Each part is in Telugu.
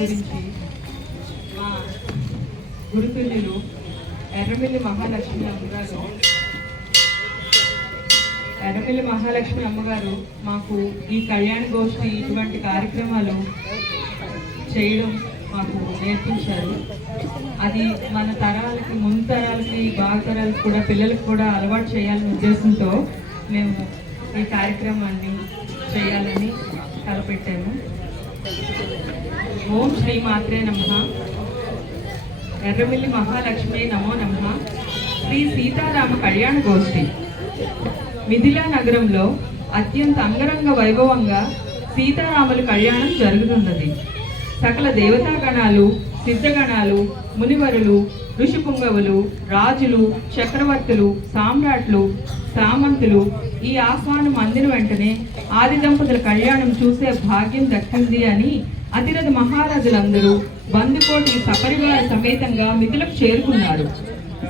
గురించి మా గురుతుల్యులు ఎర్రమిల్లి మహాలక్ష్మి అమ్మగారు. ఎర్రమిల్లి మహాలక్ష్మి అమ్మగారు మాకు ఈ కళ్యాణ గోష్ఠి ఇటువంటి కార్యక్రమాలు చేయడం మాకు నేర్పించారు. అది మన తరాలకి ముందు తరాలకి బాగా కూడా పిల్లలకు కూడా అలవాటు చేయాలనే ఉద్దేశంతో మేము ఈ కార్యక్రమాన్ని చేయాలని తలపెట్టాము. ఓం శ్రీ మాత్రే నమ. ఎర్రమిల్లి మహాలక్ష్మి నమో నమ. శ్రీ సీతారామ కళ్యాణ గోష్ఠి. మిథిలా నగరంలో అత్యంత అంగరంగ వైభవంగా సీతారాముల కళ్యాణం జరుగుతున్నది. సకల దేవతాగణాలు సిద్ధగణాలు మునివరులు ఋషిపుంగవులు రాజులు చక్రవర్తులు సామ్రాట్లు సామంతులు ఈ ఆహ్వానం అందిన వెంటనే ఆది దంపతుల కళ్యాణం చూసే భాగ్యం దక్కింది అని అతిరథ మహారాజులందరూ బందుకోటి సపరివార సమేతంగా మిథులకు చేరుకున్నారు.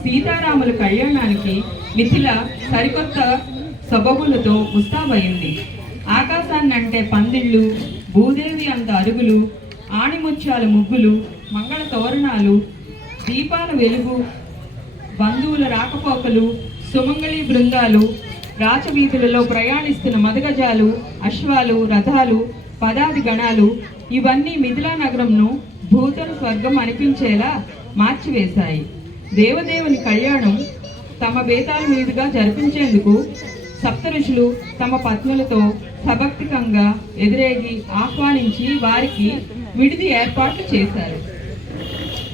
సీతారాముల కళ్యాణానికి మిథిల సరికొత్త సబగులతో ముస్తాబయింది. ఆకాశాన్ని అంటే పందిళ్ళు భూదేవి అంత అరుగులు ఆణిముత్యాల ముగ్గులు మంగళ తోరణాలు దీపాల వెలుగు బంధువుల రాకపోకలు సుమంగళి బృందాలు రాచవీధులలో ప్రయాణిస్తున్న మదగజాలు అశ్వాలు రథాలు పదాది గణాలు ఇవన్నీ మిథిలా నగరంను భూతల స్వర్గం అనిపించేలా మార్చివేశాయి. దేవదేవుని కళ్యాణం తమ బేతాల మీదుగా జరిపించేందుకు సప్తఋషులు తమ పత్నులతో సభక్తికంగా ఎదురేగి ఆహ్వానించి వారికి విడిది ఏర్పాట్లు చేశారు.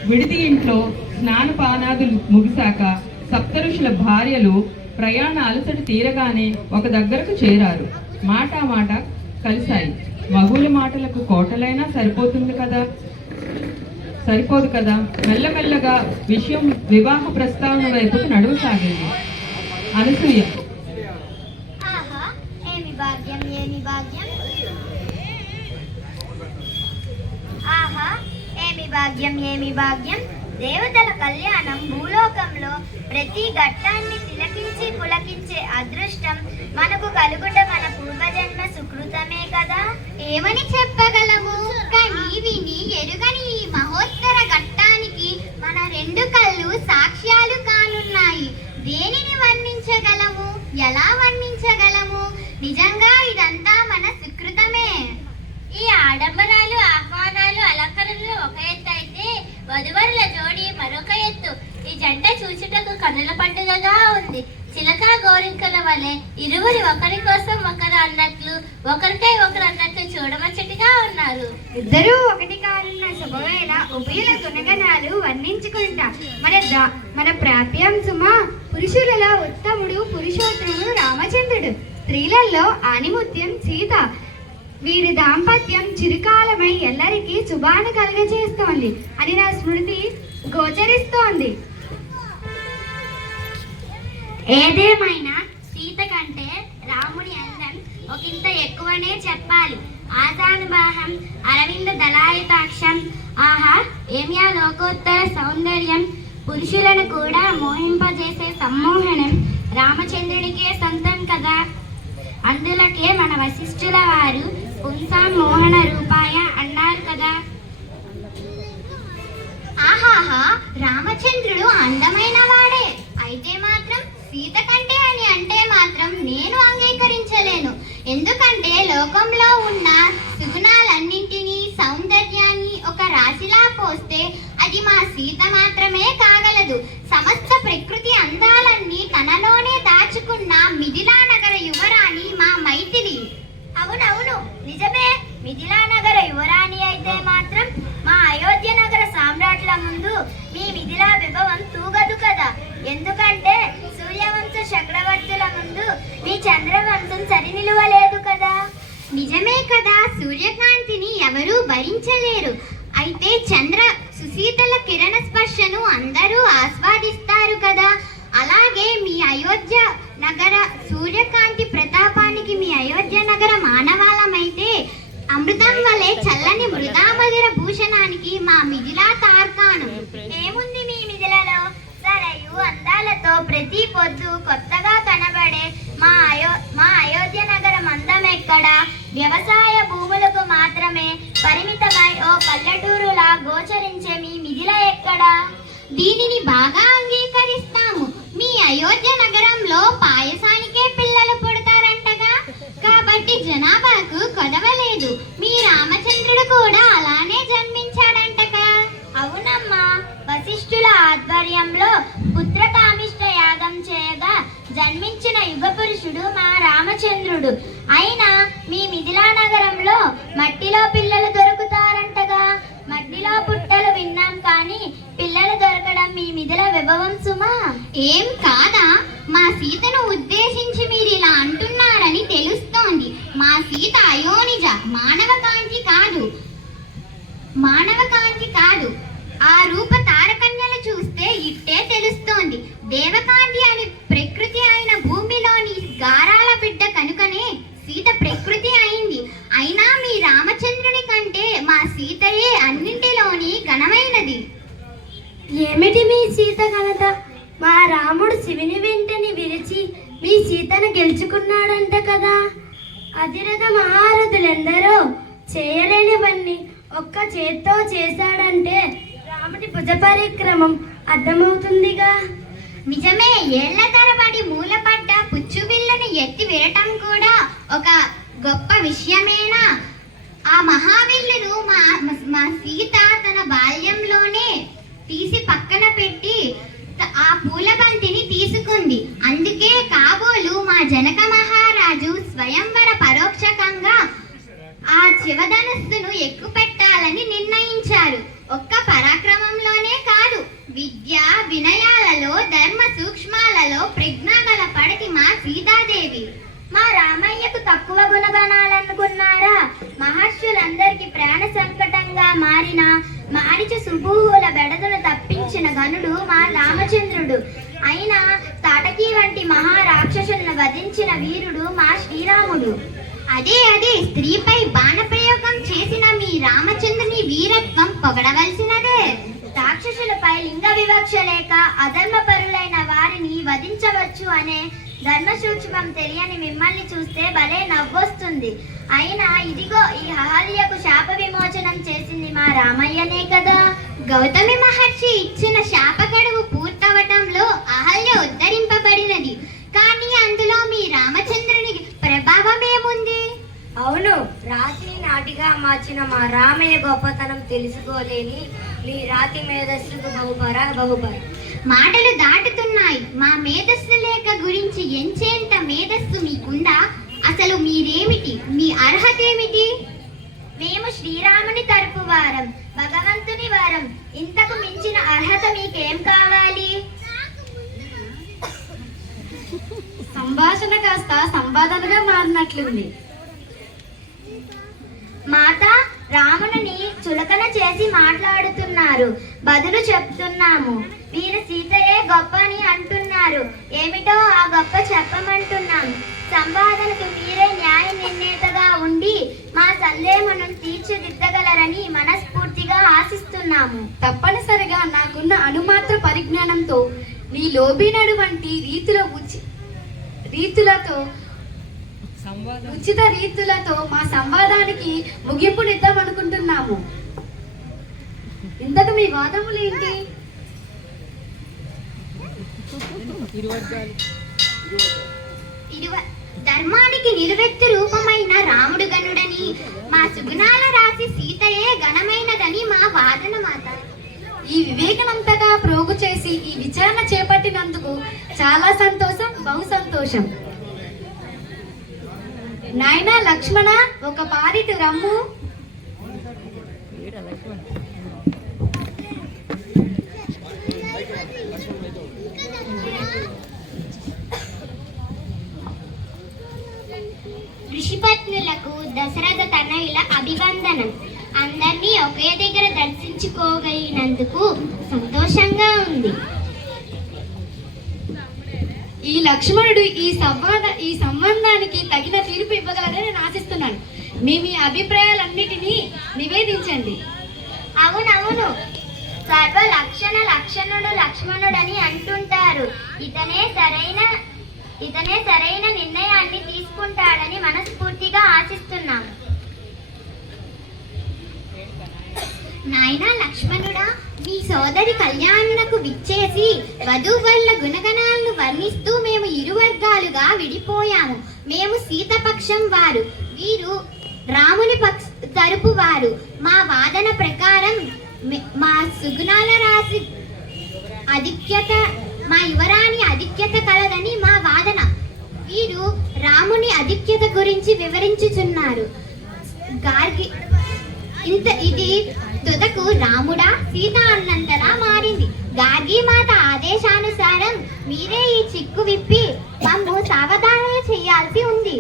విడిది ఇంట్లో స్నానపానాదులు ముగిశాక సప్తఋషుల భార్యలు ప్రయాణ అలసట తీరగానే ఒక దగ్గరకు చేరారు. మాట మాట కలిశాయి. మగుల మాటలకు కోటలైనా సరిపోతుంది కదా? సరిపోదు కదా? మెల్లమెల్లగా విషయం వివాహ ప్రస్తావన వైపుకు నడువసాగింది అనసూయ. ఆహా ఏమి భాగ్యం ఏమి భాగ్యం ఆహా ఏమి భాగ్యం ఏమి భాగ్యం దేవతల కళ్యాణం భూలోకంలో ప్రతి ఘట్టాన్ని తిలకించి పులకించే అదృష్టం మనకు కలుగుట మన పూర్వజన్మ సుకృతమే కదా? ఏమని చెప్పగలము? కానీ విని ఎరుగని ఈ మహోత్తర ఘట్టానికి మన రెండు కళ్ళు సాక్ష్యాలు కానున్నాయి. దేనిని వర్ణించగలము? ఎలా వర్ణించగలము? నిజంగా ఇదంతా మన సుకృతమే. ఈ ఆడంబరాలు ఆహ్వానాలు అలంకరణలు ఒక ఎత్తు అయితే వధువరుల జోడి మరొక ఎత్తు. ఈ జంట చూచుటకు కనుల పండుగగా ఉంది. చిలక గోరింకల వలె ఇరువురి ఒకరి కోసం ఒకరు అన్నట్లు ఒకరికై ఒకరు అన్నట్లు చూడమచ్చటిగా ఉన్నారు. ఇద్దరూ ఒకటి కానున్న శుభమైన ఉభయుల గుణగణాలు వర్ణించుకుంటా. మన దా- మన ప్రాప్యం పురుషులలో ఉత్తముడు పురుషోత్తముడు రామచంద్రుడు. స్త్రీలలో ఆనిముత్యం సీత. వీరి దాంపత్యం చిరుకాలమై ఎల్లరికీ శుభాన్ని కలుగజేస్తోంది అని నా స్మృతి గోచరిస్తోంది. ఏదేమైనా సీత కంటే రాముని అందం ఒకంత ఎక్కువనే చెప్పాలి. ఆశానుభావం అరవింద దళాయుతాక్షం ఆహా ఏమియా లోకోత్తర సౌందర్యం? పురుషులను కూడా మోహింపజేసే సమ్మోహనం రామచంద్రుడికే సొంతం కదా? అందులకే మన వశిష్ఠుల వారు పుంసా మోహన రూపాయ అన్నారు కదా? ఆహాహా రామచంద్రుడు అందమైన ఇంతకంటే అని అంటే మాత్రం నేను అంగీకరించలేను. ఎందుకంటే లోకంలో ఉన్న సుగుణాలన్నింటినీ సౌందర్యాన్ని ఒక రాశిలా పోస్తే అది మా సీత మాత్రమే కాగలదు. సమస్త ప్రకృతి అందాలన్నీ తనలోనే దాచుకున్న మిథిలాన నగర యువరాణి మా మైథిలి అవునవును నిజమే మిథిలా నగర యువరాణి అయితే మాత్రం మా అయోధ్య నగర సామ్రాట్ల ముందు మీ మిథిలా విభవం తూగదు కదా ఎందుకంటే సూర్యవంశ చక్రవర్తుల ముందు మీ చంద్రవంశం సరినిలువలేదు కదా నిజమే కదా సూర్యకాంతిని ఎవరూ భరించలేరు అయితే చంద్ర సుశీతల కిరణ స్పర్శను అందరూ ఆస్వాదిస్తారు కదా అలాగే మీ అయోధ్య నగర సూర్యకాంతి ప్రతాపానికి మీ అయోధ్య నగర మానవాళమైతే అమృతం వలె చల్లని మృదామధుర భూషణానికి మా మిథిలా తార్కాను ఏముంది మీ మిథిలలో? సరయు అందాలతో ప్రతి పొద్దు కొత్తగా కనబడే మా అయో మా అయోధ్య నగరం అందం ఎక్కడ వ్యవసాయ భూములకు మాత్రమే పరిమితమై ఓ పల్లెటూరులా గోచరించే మీ మిథిల ఎక్కడ? దీనిని బాగా అంగీకరి అయోధ్య నగరంలో పాయసానికే పిల్లలు పుడతారంటగా. కాబట్టి జనాభాకు కొదవలేదు మీ రామచంద్రుడు కూడా అలానే జన్మించాడంటగా. అవునమ్మా. వశిష్ఠుల ఆధ్వర్యంలో పుత్రకామిష్ట యాగం చేయగా జన్మించిన యుగ పురుషుడు మా రామచంద్రుడు. అయినా మీ మిథిలా నగరంలో మట్టిలో పిల్లలు దొరుకుతారంటగా. మట్టిలో పుట్టలు విన్నాం కానీ పిల్లలు దొరకడం మీ మిథిల విభవం ఏం కాదా? మా సీతను ఉద్దేశించి మీరు ఇలా అంటున్నారని తెలుస్తోంది. మా సీత అయోనిజ మానవ కాంతి కాదు. మానవ కాంతి కాదు. ఆ రూప తారకన్యలు చూస్తే ఇట్టే తెలుస్తోంది. దేవకాంతి అని ప్రకృతి అయిన భూమిలోని గారాల బిడ్డ కనుకనే సీత ప్రకృతి అయింది. అయినా మీ రామచంద్రుని కంటే మా సీతయే అన్నింటిలోని ఘనమైనది. ఏమిటి మీ సీత ఘనత మా రాముడు శివుని వెంటని విరిచి మీ సీతను గెలుచుకున్నాడంట కదా. అధిరథ మహారథులెందరో చేయలేనివన్నీ ఒక్క చేత్తో చేశాడంటే రాముడి భుజ పరిక్రమం అర్థమవుతుందిగా. నిజమే ఏళ్ళ తరబడి మూలపడ్డ పుచ్చుబిల్లును ఎత్తి విరటం కూడా ఒక గొప్ప విషయమేనా? ఆ మహావిల్లును మా మా సీత తన బాల్యంలోనే తీసి ఆ పూలబంతిని తీసుకుంది. అందుకే కాబోలు మా జనక మహారాజు స్వయంవర పరోక్షకంగా ఆ శివధనుస్సును ఎక్కుపెట్టాలని నిర్ణయించారు. ఒక్క పరాక్రమంలోనే కాదు విద్య వినయాలలో ధర్మ సూక్ష్మాలలో ప్రజ్ఞాగల పడతి మా సీతాదేవి. మా రామయ్యకు తక్కువ గుణగణాలనుకున్నారా? మహర్షులందరికీ ప్రాణ సంకటంగా మారిన మారిచ సుభూహుల బెడదను ధనుడు మా రామచంద్రుడు. అయినా తాటకీ వంటి మహారాక్షసులను వధించిన వీరుడు మా శ్రీరాముడు. అదే అదే స్త్రీపై బాణప్రయోగం చేసిన మీ రామచంద్రుని వీరత్వం పొగడవలసినదే. రాక్షసులపై లింగ వివక్ష లేక అధర్మపరులైన వారిని వధించవచ్చు అనే ధర్మ సూక్ష్మం తెలియని మిమ్మల్ని చూస్తే భలే నవ్వొస్తుంది. అయినా ఇదిగో ఈ అహల్యకు శాప విమోచనం చేసింది మా రామయ్యనే కదా. గౌతమి మహర్షి ఇచ్చిన శాప గడువు పూర్తవటంలో అహల్య ఉద్ధరింపబడినది. కానీ అందులో మీ రామచంద్రుని ప్రభావం ఏముంది అవును రాత్రి నాటిగా మార్చిన మా రామయ్య గొప్పతనం తెలుసుకోలేని మీ రాతి మేధస్సుకు బహుపర బహుపర. మాటలు దాటుతున్నాయి. మా మేధస్సు లేఖ గురించి ఎంచేంత మేధస్సు మీకుందా? అసలు మీరేమిటి? మీ అర్హత ఏమిటి మేము శ్రీరాముని తరపు వారం భగవంతుని వారం. ఇంతకు మించిన అర్హత మీకేం కావాలి? సంభాషణ కాస్త సంవాదనగా మారినట్లుంది. మాత రాముని చులకన చేసి మాట్లాడుతున్నారు. బదులు చెప్తున్నాము. మీరు సీతయే గొప్ప అని అంటున్నారు. ఏమిటో ఆ గొప్ప చెప్పమంటున్నాం. సంవాదనకు మీరే న్యాయ నిర్ణేతగా ఉండి మా సందేహమును తీర్చిదిద్దగలరని మనస్ఫూర్తిగా ఆశిస్తున్నాము. తప్పనిసరిగా నాకున్న అనుమాత్ర పరిజ్ఞానంతో నీ లోబినడు వంటి రీతిలో ఉచి రీతులతో ఉచిత రీతులతో మా సంవాదానికి ముగింపునిద్దాం అనుకుంటున్నాము ఇంతకు మీ వాదములు ఏంటి? ధర్మానికి నిలువెత్తు రూపమైన రాముడు గనుడని మా సుగుణాల రాసి సీతయే అని మా వాదన మాట ఈ వివేకనంతగా ప్రోగు చేసి ఈ విచారణ చేపట్టినందుకు చాలా సంతోషం బహు సంతోషం. నాయనా లక్ష్మణ ఒక పారిటి రమ్ము. ఋషిపత్నులకు దశరథ తనయుల అభివందనం. దగ్గర సంతోషంగా ఉంది. ఈ లక్ష్మణుడు ఈ సంవాద ఈ సంబంధానికి తగిన తీర్పు ఇవ్వగలరని నేను ఆశిస్తున్నాను. మీ మీ అభిప్రాయాలన్నిటినీ నివేదించండి. అవునవును. సర్వ లక్షణ లక్షణుడు లక్ష్మణుడని అంటుంటారు. ఇతనే సరైన ఇతనే సరైన నిర్ణయాన్ని తీసుకుంటాడని మనస్ఫూర్తిగా ఆశిస్తున్నాం నాయనా లక్ష్మణుడా మీ సోదరి కళ్యాణునకు విచ్చేసి వధూవరుల గుణగణాలను వర్ణిస్తూ మేము ఇరు వర్గాలుగా విడిపోయాము. మేము సీతపక్షం వారు వీరు రాముని పక్ష తరపు వారు. మా వాదన ప్రకారం మా సుగుణాల రాశి అధిక్యత మా యువరాణి అధిక్యత కలదని మా వాదన. వీరు రాముని అధిక్యత గురించి వివరించుచున్నారు. గార్గి ఇంత ఇది రాముడా సీత అన్నంతలా మారింది. గార్గి మాత ఆదేశానుసారం మీరే ఈ చిక్కు విప్పి మమ్ము సావధానం చేయాల్సి ఉంది.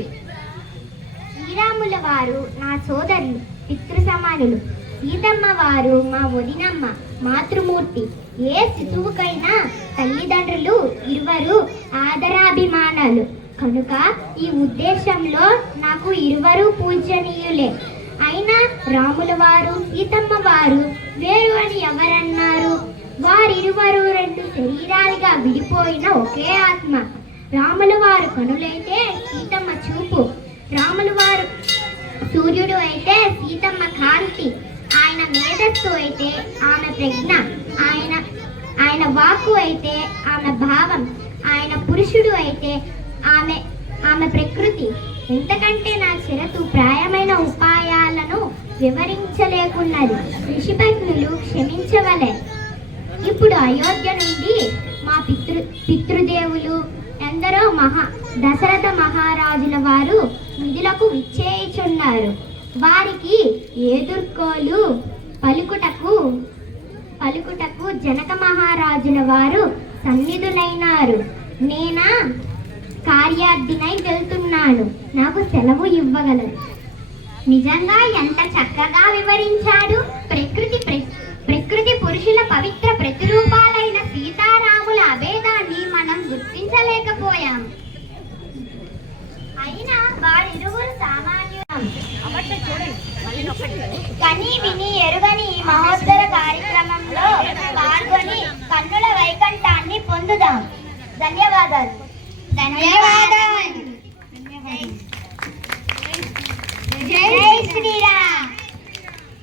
శ్రీరాముల వారు నా సోదరులు పితృ సమానులు సీతమ్మ వారు మా వదినమ్మ మాతృమూర్తి. ఏ శిశువుకైనా తల్లిదండ్రులు ఇరువరు ఆదరాభిమానాలు. కనుక ఈ ఉద్దేశంలో నాకు ఇరువరు పూజనీయులే. అయినా రాముల వారు సీతమ్మ వారు వేరు అని ఎవరన్నారు? వారిరువరు రెండు శరీరాలుగా విడిపోయిన ఒకే ఆత్మ. రాముల వారు కనులైతే సీతమ్మ చూపు. రాముల వారు సూర్యుడు అయితే సీతమ్మ కాంతి. ఆయన మేధస్సు అయితే ఆమె ప్రజ్ఞ. ఆయన ఆయన వాక్కు అయితే ఆమె భావం. ఆయన పురుషుడు అయితే ఆమె ఆమె ప్రకృతి. ఎంతకంటే నా షరతు ప్రాయమైన ఉపాయాలను వివరించలేకున్నది. ఋషిపత్నులు క్షమించవలే. ఇప్పుడు అయోధ్య నుండి మా పితృ పితృదేవులు ఎందరో మహా దశరథ మహారాజుల వారు నిధులకు విచ్చేయిచున్నారు. వారికి ఎదుర్కోలు పలుకుటకు పలుకుటకు జనక మహారాజుల వారు సన్నిధులైనారు. నేనా కార్యార్థినై వెళ్తున్నాను నాకు సెలవు ఇవ్వగలరు. నిజంగా ఎంత చక్కగా వివరించాడు. ప్రకృతి ప్రకృతి పురుషుల పవిత్ర ప్రతిరూపాలైన సీతారాముల అభేదాన్ని మనం గుర్తించలేకపోయాం. అయినా వారిరువురు సామాన్యులం. కని విని ఎరుగని ఈ మహోత్తర కార్యక్రమంలో పాల్గొని కన్నుల వైకంఠాన్ని పొందుదాం. ధన్యవాదాలు. ధన్యవాదాలు.